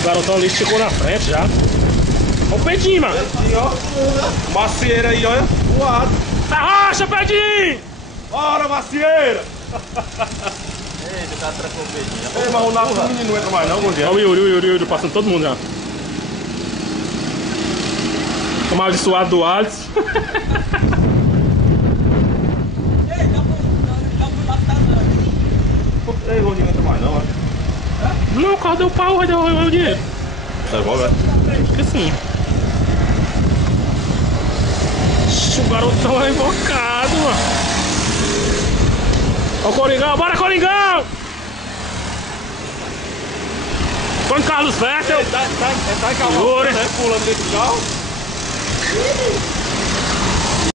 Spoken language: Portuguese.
O garotão ali chegou na frente já. Olha o Pedinho, mano. Pedinho, ó. Macieira aí, olha. Voado. Arrocha, Pedinho! Bora, macieira! Eita, o cara trancou o Pedinho. Ei, mas o nosso menino não entra mais não, bom dia. Olha o Yuri passando todo mundo já. O amaldiçoado do Alisson. Ei, Rondinho não entra mais não, olha. Não, o carro deu pau, vai dar o dinheiro. Tá bom, velho? Acho que sim. O garotão é invocado, mano. Olha o Coringão, bora Coringão! Põe Carlos Vettel. Tá em cavalo, Yuri. né? Pulando dentro do carro.